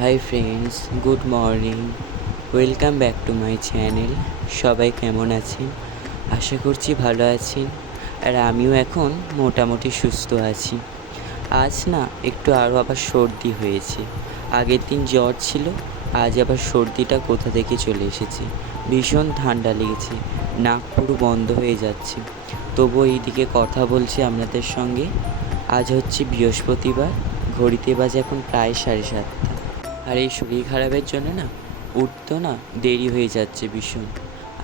Hi friends, good morning. Welcome back to my channel. সবাই কেমন আছেন? আশা করছি ভালো আছেন। আর আমিও এখন মোটামুটি সুস্থ আছি। আজ না একটু আরও আবার সর্দি হয়েছে। আগের দিন জ্বর ছিল, আজ আবার সর্দিটা কোথা থেকে চলে এসেছে। ভীষণ ঠান্ডা লেগেছে, নাক পুরো বন্ধ হয়ে যাচ্ছে। তবুও এইদিকে কথা বলছি আপনাদের সঙ্গে। আজ হচ্ছে বৃহস্পতিবার, ঘড়িতে বাজে এখন প্রায় 7:30। আর এই শরীর খারাপের জন্য না উঠতেও না দেরি হয়ে যাচ্ছে ভীষণ।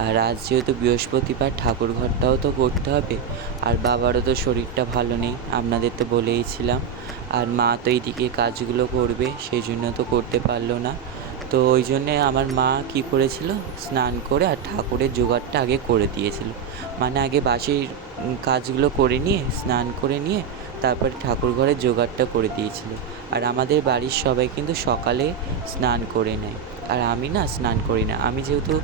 আর আজ যেহেতু বৃহস্পতিবার, ঠাকুর ঘরটাও তো করতে হবে। আর বাবারও তো শরীরটা ভালো নেই, আপনাদের তো বলেইছিলাম। আর মা তো এইদিকে কাজগুলো করবে, সেই জন্য তো করতে পারলো না। তো ওই জন্যে আমার মা কী করেছিল, স্নান করে আর ঠাকুরের জোগাড়টা আগে করে দিয়েছিল। মানে আগে বাসির কাজগুলো করে নিয়ে, স্নান করে নিয়ে তারপরে ঠাকুর ঘরের জোগাড়টা করে দিয়েছিল। আর আমাদের বাড়ির সবাই কিন্তু সকালে স্নান করে নেয়, আর আমি না স্নান করি না। আমি যেহেতু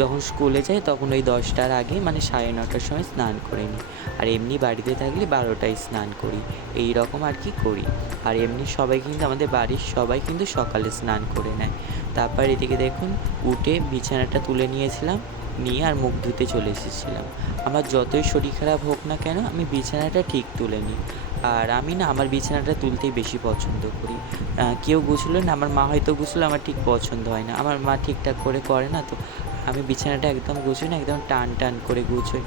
যখন স্কুলে যাই তখন ওই 10টার আগে, মানে 9:30টার সময় স্নান করে নিই। আর এমনি বাড়িতে থাকলে 12টায় স্নান করি, এই রকম আর কি করি। আর এমনি সবাই কিন্তু, আমাদের বাড়ির সবাই কিন্তু সকালে স্নান করে নেয়। তারপর এদিকে দেখুন, উঠে বিছানাটা তুলে নিয়েছিলাম, নিয়ে আর মুখ ধুতে চলে এসেছিলাম। আমার যতই শরীর খারাপ হোক না কেন, আমি বিছানাটা ঠিক তুলে নিই। আর আমি না আমার বিছানাটা তুলতেই বেশি পছন্দ করি। কেউ গুছলো না, আমার মা হয়তো গুছলো, আমার ঠিক পছন্দ হয় না। আমার মা ঠিকঠাক করে না, তো আমি বিছানাটা একদম গুছোই না, একদম টান টান করে গুছোই।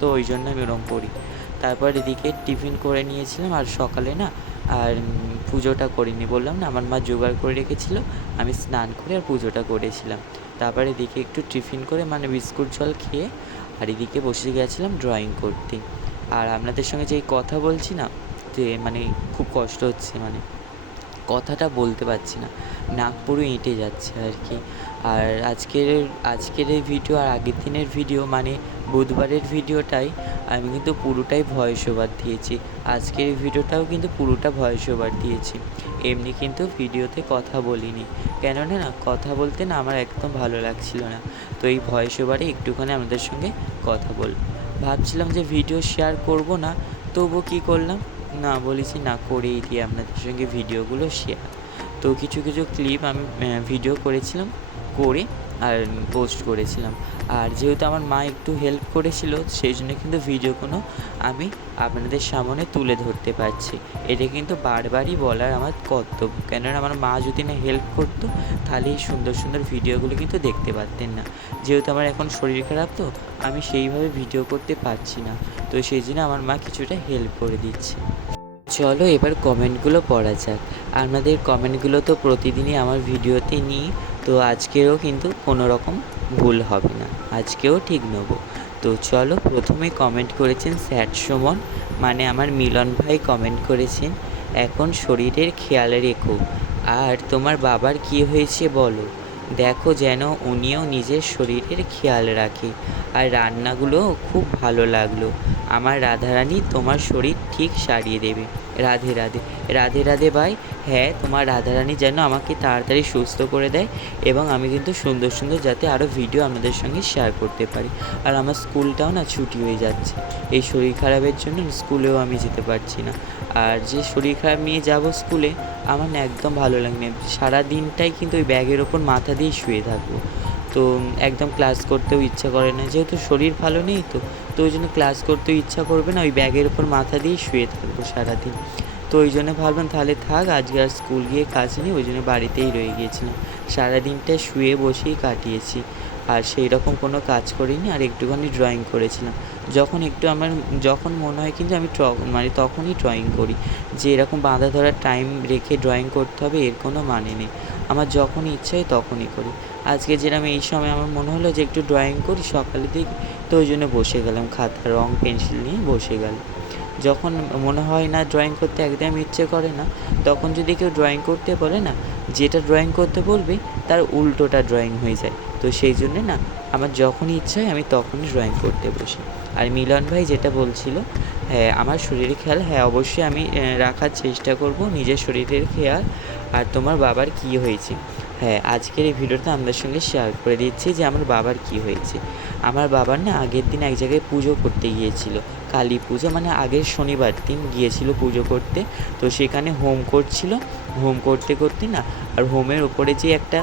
তো ওই জন্য আমি ওরকম করি। তারপর এদিকে টিফিন করে নিয়েছিলাম, আর সকালে না আর পুজোটা করিনি, বললাম না আমার মা জোগাড় করে রেখেছিল, আমি স্নান করে আর পুজোটা করেছিলাম। তারপর এদিকে একটু টিফিন করে, মানে বিস্কুট জল খেয়ে, আর এদিকে বসে গেছিলাম ড্রয়িং করতে। আর আপনাদের সঙ্গে যে কথা বলছি না, যে মানে খুব কষ্ট হচ্ছে, মানে কথাটা বলতে পারছি না, নাক পুরো এঁটে যাচ্ছে আর কি। আর আজকের এই ভিডিও আর আগের দিনের ভিডিও, মানে বুধবারের ভিডিওটাই আমি কিন্তু পুরোটাই ভয়েস ওভার দিয়েছি। আজকের এই ভিডিওটাও কিন্তু পুরোটা ভয়েস ওভার দিয়েছি, এমনি কিন্তু ভিডিওতে কথা বলিনি। কেননা না কথা বলতে না আমার একদম ভালো লাগছিল না। তো এই ভয়েস ওভারে একটুখানি আমাদের সঙ্গে কথা বলব। ভাবছিলাম যে ভিডিও শেয়ার করব না, তবু কী করলাম, না বলেছি না করেই দিই আপনাদের সঙ্গে ভিডিওগুলো শেয়ার। তো কিছু কিছু ক্লিপ আমি ভিডিও করেছিলাম, করে আর পোস্ট করেছিলাম। আর যেহেতু আমার মা একটু হেল্প করেছিল, সেই জন্য কিন্তু ভিডিওগুলো আমি আপনাদের সামনে তুলে ধরতে পারছি। এটা কিন্তু বারবারই বলার আমার কর্তব্য, কেননা আমার মা যদি না হেল্প করতো, তাহলে এই সুন্দর সুন্দর ভিডিওগুলো কিন্তু দেখতে পারতেন না। যেহেতু আমার এখন শরীর খারাপ, তো আমি সেইভাবে ভিডিও করতে পারছি না, তো সেই জন্য আমার মা কিছুটা হেল্প করে দিচ্ছে। চলো এবার কমেন্টগুলো পড়া যাক। আপনাদের কমেন্টগুলো তো প্রতিদিনই আমার ভিডিওতে নিই, তো আজকেরও কিন্তু কোনো রকম ভুল হবে না, আজকেও ঠিক নেব। তো চলো, প্রথমে কমেন্ট করেছেন স্যাড সুমন, মানে আমার মিলন ভাই কমেন্ট করেছেন, এখন শরীরের খেয়াল রেখো। আর তোমার বাবার কী হয়েছে বলো, দেখো যেন উনিও নিজের শরীরের খেয়াল রাখে। আর রান্নাগুলোও খুব ভালো লাগলো। আমার রাধারানী তোমার শরীর ঠিক সারিয়ে দেবে। রাধে রাধে। রাধে রাধে ভাই। হ্যাঁ, তোমার রাধারানী যেন আমাকে তাড়াতাড়ি সুস্থ করে দেয়, এবং আমি কিন্তু সুন্দর সুন্দর যাতে আরও ভিডিও আপনাদের সঙ্গে শেয়ার করতে পারি। আর আমার স্কুলটাও না ছুটি হয়ে যাচ্ছে, এই শরীর খারাপের জন্য স্কুলেও আমি যেতে পারছি না। আর যে শরীর খারাপ নিয়ে যাব স্কুলে, আমার না একদম ভালো লাগে না। সারা দিনটাই কিন্তু ওই ব্যাগের ওপর মাথা দিয়েই শুয়ে থাকবো, তো একদম ক্লাস করতেও ইচ্ছা করে না। যেহেতু শরীর ভালো নেই, তো ওই জন্য ক্লাস করতেও ইচ্ছা করবে না, ওই ব্যাগের ওপর মাথা দিয়েই শুয়ে থাকবো সারাদিন। তো ওই জন্য ভাবলাম তাহলে থাক, আজকে আর স্কুল গিয়ে কাজ নেই, ওই জন্য বাড়িতেই রয়ে গিয়েছিলাম। সারাদিনটা শুয়ে বসেই কাটিয়েছি, আর সেই রকম কোনো কাজ করিনি। আর একটুখানি ড্রয়িং করেছিলাম, যখন মনে হয় কিন্তু আমি মানে তখনই ড্রয়িং করি। যে এরকম বাঁধা ধরার টাইম রেখে ড্রয়িং করতে হবে, এর কোনো মানে নেই। আমার যখনই ইচ্ছা হয় তখনই করি। আজকে যেরকম এই সময় আমার মনে হলো যে একটু ড্রয়িং করি সকালের দিকে, তো ওই জন্য বসে গেলাম, খাতা রং পেন্সিল নিয়ে বসে গেলাম। যখন মনে হয় না ড্রয়িং করতে, একদম ইচ্ছে করে না, তখন যদি কেউ ড্রয়িং করতে বলে না, যেটা ড্রয়িং করতে বলবে তার উল্টোটা ড্রয়িং হয়ে যায়। তো সেই জন্যে না আমার যখনই ইচ্ছা হয় আমি তখনই ড্রয়িং করতে বসি। আর মিলন ভাই যেটা বলছিল, হ্যাঁ আমার শরীরের খেয়াল, হ্যাঁ অবশ্যই আমি রাখার চেষ্টা করব নিজের শরীরের খেয়াল। আর তোমার বাবার কী হয়েছে, হ্যাঁ আজকের এই ভিডিওটা আপনাদের সঙ্গে শেয়ার করে দিচ্ছি যে আমার বাবার কী হয়েছে। আমার বাবার না আগের দিন এক জায়গায় পুজো করতে গিয়েছিল, কালী পুজো, মানে আগের শনিবার দিন গিয়েছিল পুজো করতে। তো সেখানে হোম করছিল, হোম করতে করতে না, আর হোমের ওপরে যে একটা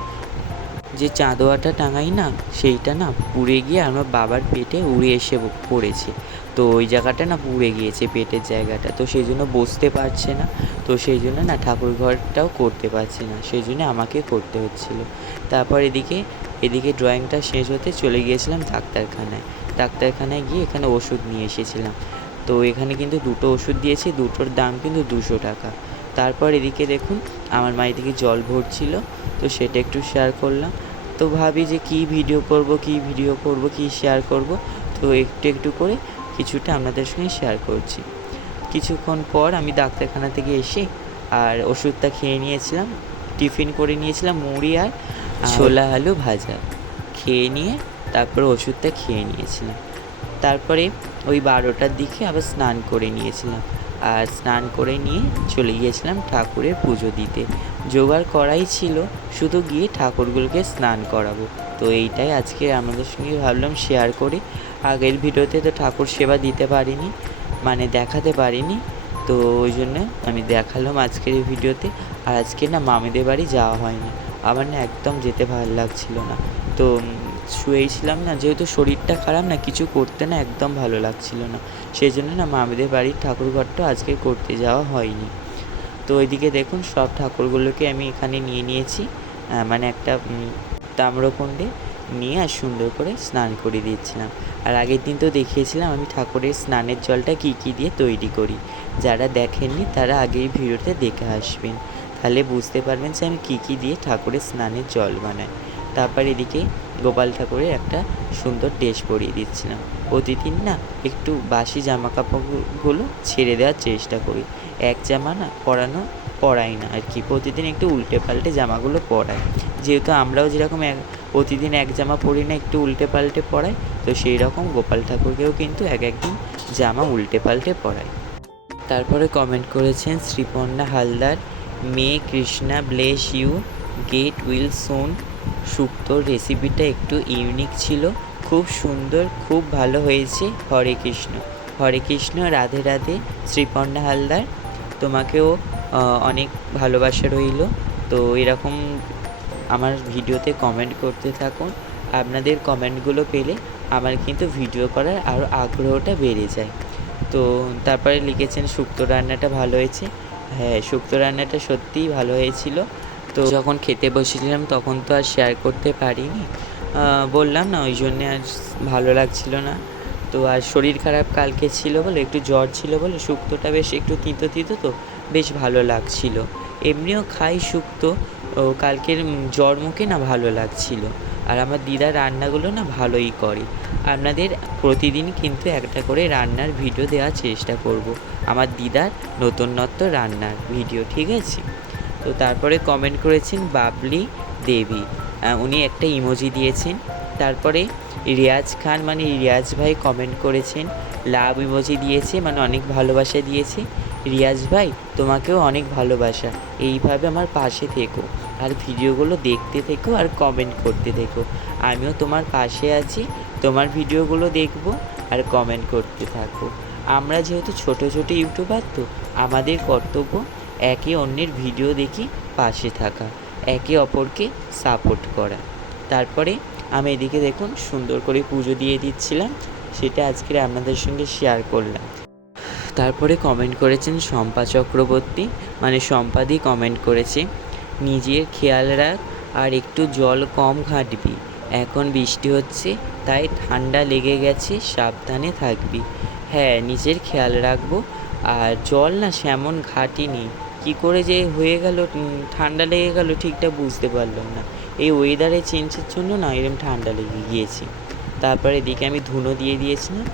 যে চাঁদোয়াটা টাঙাই না, সেইটা না পুড়ে গিয়ে আমার বাবার পেটে উড়ে এসে পড়েছে। তো ওই জায়গাটা না পুড়ে গিয়েছে, পেটের জায়গাটা, তো সেই জন্য বসতে পারছে না। তো সেই জন্য না ঠাকুর ঘরটাও করতে পারছে না, সেই জন্য আমাকে করতে হচ্ছিলো। তারপর এদিকে ড্রয়িংটা শেষ হতে চলে গিয়েছিলাম ডাক্তারখানায় গিয়ে এখানে ওষুধ নিয়ে এসেছিলাম। তো এখানে কিন্তু দুটো ওষুধ দিয়েছে, দুটোর দাম কিন্তু 200 টাকা। তারপর এদিকে দেখুন আমার মা এদিকে জল ভরছিল, তো সেটা একটু শেয়ার করলাম। তো ভাবি যে কী ভিডিও করব কী শেয়ার করব, তো একটু একটু করে কিছুটা আপনাদের সঙ্গে শেয়ার করছি। কিছুক্ষণ পর আমি ডাক্তারখানা থেকে এসে আর ওষুধটা খেয়ে নিয়েছিলাম, টিফিন করে নিয়েছিলাম মুড়ি আর ছোলা আলু ভাজা খেয়ে নিয়ে তারপরে ওষুধটা খেয়ে নিয়েছিলাম। তারপরে ওই 12টার দিকে আবার স্নান করে নিয়েছিলাম, আর স্নান করে নিয়ে চলে গিয়েছিলাম ঠাকুরের পুজো দিতে। জোগাড় করাই ছিল, শুধু গিয়ে ঠাকুরগুলোকে স্নান করাবো। তো এইটাই আজকে আমাদের সঙ্গে ভাবলাম শেয়ার করি। আগের ভিডিওতে তো ঠাকুর সেবা দিতে পারিনি, মানে দেখাতে পারিনি, তো ওই জন্য আমি দেখালাম আজকের এই ভিডিওতে। আর আজকে না মামিদের বাড়ি যাওয়া হয়নি, আমার না একদম যেতে ভালো লাগছিল না। তো শুয়েছিলাম না, যেহেতু শরীরটা খারাপ না, কিছু করতে না একদম ভালো লাগছিল না, সেই জন্য না মামিদের বাড়ির ঠাকুরঘরটা আজকে করতে যাওয়া হয়নি। তো ওইদিকে দেখুন সব ঠাকুরগুলোকে আমি এখানে নিয়ে নিয়েছি, মানে একটা তাম্রকুণ্ডে নিয়ে আর সুন্দর করে স্নান করে দিচ্ছিলাম। আর আগের দিন তো দেখিয়েছিলাম আমি ঠাকুরের স্নানের জলটা কী কী দিয়ে তৈরি করি। যারা দেখেননি তারা আগের ভিডিওতে দেখে আসবেন, তাহলে বুঝতে পারবেন যে আমি কী কী দিয়ে ঠাকুরের স্নানের জল বানাই। তারপর এদিকে গোপাল ঠাকুরের একটা সুন্দর ড্রেস পরিয়ে দিচ্ছিলাম। প্রতিদিন না একটু বাসি জামা কাপড়গুলো ছেড়ে দেওয়ার চেষ্টা করি, এক জামা না পরাই না আর কি, প্রতিদিন একটু উল্টে পাল্টে জামাগুলো পরাই। যেহেতু আমরাও যেরকম প্রতিদিন এক জামা পরি না, একটু উল্টে পাল্টে পরাই, তো সেই রকম গোপাল ঠাকুরকেও কিন্তু একদিন জামা উল্টে পাল্টে পরাই। তারপরে কমেন্ট করেছেন Sriparna Haldar, may Krishna bless you, get well soon. শুক্তোর রেসিপিটা একটু ইউনিক ছিল, খুব সুন্দর, খুব ভালো হয়েছে। হরে কৃষ্ণ, রাধে রাধে। শ্রীপর্ণা হালদার, তোমাকেও অনেক ভালোবাসা রইল। তো এরকম আমার ভিডিওতে কমেন্ট করতে থাকুন, আপনাদের কমেন্টগুলো পেলে আমার কিন্তু ভিডিও করার আরও আগ্রহটা বেড়ে যায়। তো তারপরে লিখেছেন শুক্তো রান্নাটা ভালো হয়েছে। হ্যাঁ, শুক্তো রান্নাটা সত্যিই ভালো হয়েছিল। তো যখন খেতে বসেছিলাম তখন তো আর শেয়ার করতে পারিনি, বললাম না, ওই জন্যে আর ভালো লাগছিল না। তো আর শরীর খারাপ কালকে ছিল বলে, একটু জ্বর ছিল বলে শুক্তোটা বেশ একটু তিতো তিতো, তো বেশ ভালো লাগছিল। এমনিও খাই শুক্তো, কালকের জ্বর মুখে না ভালো লাগছিল। আর আমার দিদার রান্নাগুলো না ভালোই করে। আপনাদের প্রতিদিন কিন্তু একটা করে রান্নার ভিডিও দেওয়ার চেষ্টা করব, আমার দিদার নতুনত্ব রান্নার ভিডিও, ঠিক আছে? তো তারপরে কমেন্ট করেছেন বাবলি দেবী, উনি একটা ইমোজি দিয়েছেন। তারপরে রিয়াজ খান, মানে রিয়াজ ভাই কমেন্ট করেছেন, লাভ ইমোজি দিয়েছে, মানে অনেক ভালোবাসা দিয়েছে। রিয়াজ ভাই, তোমাকেও অনেক ভালোবাসা, এইভাবে আমার পাশে থেকো, আর ভিডিওগুলো দেখতে থেকো আর কমেন্ট করতে থেকো। আমিও তোমার পাশে আছি, তোমার ভিডিওগুলো দেখব আর কমেন্ট করতে থাকবো। আমরা যেহেতু ছোটো ছোটো ইউটিউবার, তো আমাদের কর্তব্য একে অন্যের ভিডিও দেখি পাশে থাকা, একে অপরকে সাপোর্ট করা। তারপরে আমি এদিকে দেখুন সুন্দর করে পুজো দিয়ে দিচ্ছিলাম, সেটা আজকের আপনাদের সঙ্গে শেয়ার করলাম। তারপরে কমেন্ট করেছেন শম্পা চক্রবর্তী, মানে শম্পাদি কমেন্ট করেছে, নিজের খেয়াল রাখ আর একটু জল কম ঘাঁটবি, এখন বৃষ্টি হচ্ছে তাই ঠান্ডা লেগে গেছে, সাবধানে থাকবি। হ্যাঁ, নিজের খেয়াল রাখবো। আর জল না সেমন ঘাটিনি, কী করে যে হয়ে গেল ঠান্ডা লেগে গেল ঠিকঠাক বুঝতে পারলাম না। এই ওয়েদারে চেঞ্জের জন্য না এরকম ঠান্ডা লেগে গিয়েছে। তারপরে এদিকে আমি ধুনো দিয়ে দিয়েছিলাম,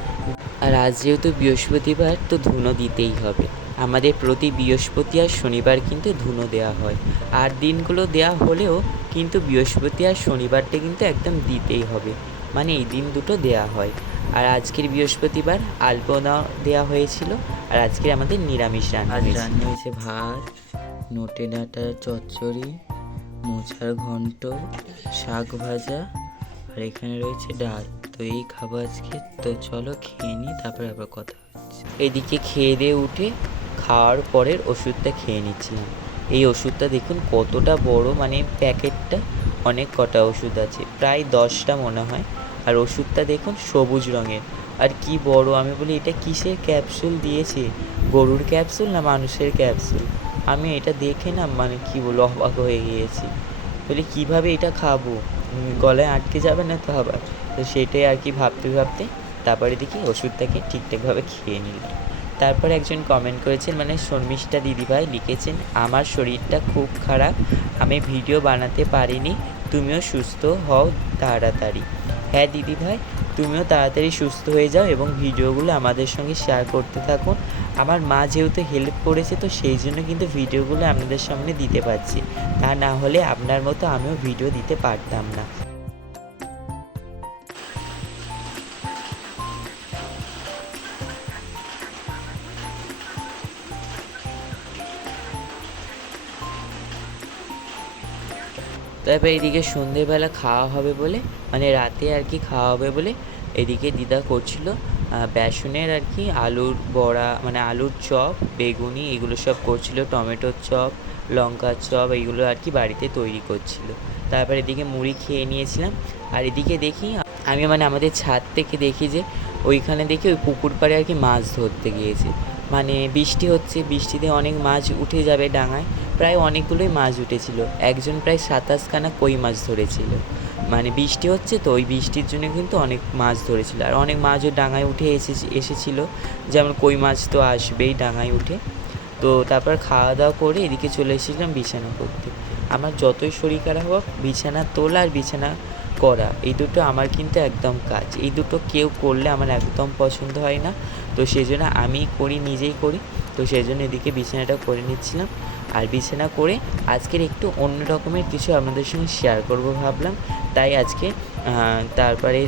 আর আজ যেহেতু বৃহস্পতিবার, তো ধুনো দিতেই হবে। আমাদের প্রতি বৃহস্পতি আর শনিবার কিন্তু ধুনো দেওয়া হয়, আর দিনগুলো দেওয়া হলেও কিন্তু বৃহস্পতি আর শনিবারটা কিন্তু একদম দিতেই হবে, মানে এই দিন দুটো দেওয়া হয়। আর আজকের বৃহস্পতিবার আলপনা দেওয়া হয়েছিল, আর আজকে আমাদের নিরামিষ রান্না হয়েছে ভাত, নোটে ডাঁটার চচ্চড়ি, মোচার ঘন্ট, শাক ভাজা, আর এখানে রয়েছে ডাল। তো এই খাবো আজকে, তো চলো খেয়ে নিই, তারপরে আবার কথা হচ্ছে। এদিকে খেয়ে দিয়ে উঠে খাওয়ার পরের ওষুধটা খেয়ে নিচ্ছিলাম। এই ওষুধটা দেখুন কতটা বড়, মানে প্যাকেটটা অনেক কটা ওষুধ আছে, প্রায় 10টা মনে হয়। আর ওষুধটা দেখুন সবুজ রঙের, আর কি বড়। আমি বলি এটা কিসের ক্যাপসুল দিয়েছে, গরুর ক্যাপসুল না মানুষের ক্যাপসুল? আমি এটা দেখে না মানে কি বলবো, অবাক হয়ে গিয়েছি। বলি কীভাবে এটা খাবো, গলায় আটকে যাবে না তো আবার? তো সেটাই আর কি ভাবতে ভাবতে তারপরে দেখি ওষুধটাকে ঠিকঠাকভাবে খেয়ে নিলাম। তারপর একজন কমেন্ট করেছেন, মানে শর্মিষ্ঠা দিদিভাই লিখেছেন, আমার শরীরটা খুব খারাপ, আমি ভিডিও বানাতে পারিনি, তুমিও সুস্থ হও তাড়াতাড়ি। হ্যাঁ দিদিভাই, তুমিও তাড়াতাড়ি সুস্থ হয়ে যাও এবং ভিডিওগুলো আমাদের সঙ্গে শেয়ার করতে থাকুন। আমার মা যেহেতু হেল্প করেছে, তো সেই জন্য কিন্তু ভিডিওগুলো আপনাদের সামনে দিতে পারছি, তা না হলে আপনার মতো আমিও ভিডিও দিতে পারতাম না। তারপর এদিকে সন্ধেবেলা খাওয়া হবে বলে, মানে রাতে আর কি খাওয়া হবে বলে এদিকে দিদা করছিল বেসনের আর কি আলুর বড়া, মানে আলুর চপ, বেগুনি এগুলো সব করছিল, টমেটোর চপ, লঙ্কার চপ এইগুলো আর কি বাড়িতে তৈরি করছিল। তারপর এদিকে মুড়ি খেয়ে নিয়েছিলাম। আর এদিকে দেখি আমি, মানে আমাদের ছাদ থেকে দেখি যে ওইখানে দেখি ওই পুকুর পাড়ে আর কি মাছ ধরতে গিয়েছে। মানে বৃষ্টি হচ্ছে, বৃষ্টিতে অনেক মাছ উঠে যাবে ডাঙায়, প্রায় অনেকগুলোই মাছ উঠেছিল। একজন প্রায় 27খানা কই মাছ ধরেছিল। মানে বৃষ্টি হচ্ছে তো, ওই বৃষ্টির জন্য কিন্তু অনেক মাছ ধরেছিল, আর অনেক মাছও ডাঙায় উঠে এসেছিলো। যেমন কই মাছ তো আসবেই ডাঙায় উঠে। তো তারপর খাওয়া দাওয়া করে এদিকে চলে এসেছিলাম বিছানা করতে। আমার যতই শরীর খারাপ হোক, বিছানা তোলা আর বিছানা করা এই দুটো আমার কিন্তু একদম কাজ। এই দুটো কেউ করলে আমার একদম পছন্দ হয় না, তো সেই জন্য আমি করি, নিজেই করি। তো সেই জন্য এদিকে বিছানাটা করে নিচ্ছিলাম। আর বিছানা করে আজকের একটু অন্য রকমের কিছু আপনাদের সঙ্গে শেয়ার করব ভাবলাম, তাই আজকে তারপরে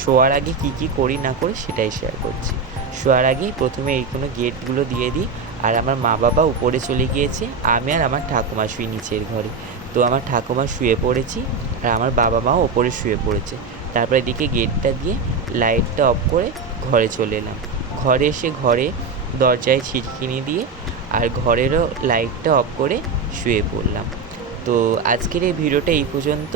শোয়ার আগে কি কি করি না করি সেটাই শেয়ার করছি। শোয়ার আগে প্রথমে এইগুলো গেটগুলো দিয়ে দিই। আর আমার মা বাবা উপরে চলে গিয়েছে, আমি আর আমার ঠাকুমা শুই নিচের ঘরে। তো আমার ঠাকুমা শুয়ে পড়েছি, আর আমার বাবা মাও ওপরে শুয়ে পড়েছে। তারপর এদিকে গেটটা দিয়ে লাইটটা অফ করে ঘরে চলে এলাম। ঘরে এসে ঘরে দরজায় ছিটকিনি দিয়ে আর ঘরেরও লাইটটা অফ করে শুয়ে পড়লাম। তো আজকের এই ভিডিওটা এই পর্যন্ত।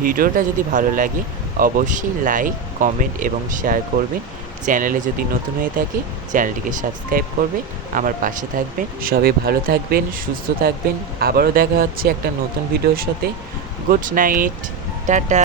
ভিডিওটা যদি ভালো লাগে অবশ্যই লাইক, কমেন্ট এবং শেয়ার করবেন। চ্যানেলে যদি নতুন হয়ে থাকে চ্যানেলটিকে সাবস্ক্রাইব করবে, আমার পাশে থাকবেন। সবাই ভালো থাকবেন, সুস্থ থাকবেন। আবারও দেখা হচ্ছে একটা নতুন ভিডিওর সাথে। Good night, tata.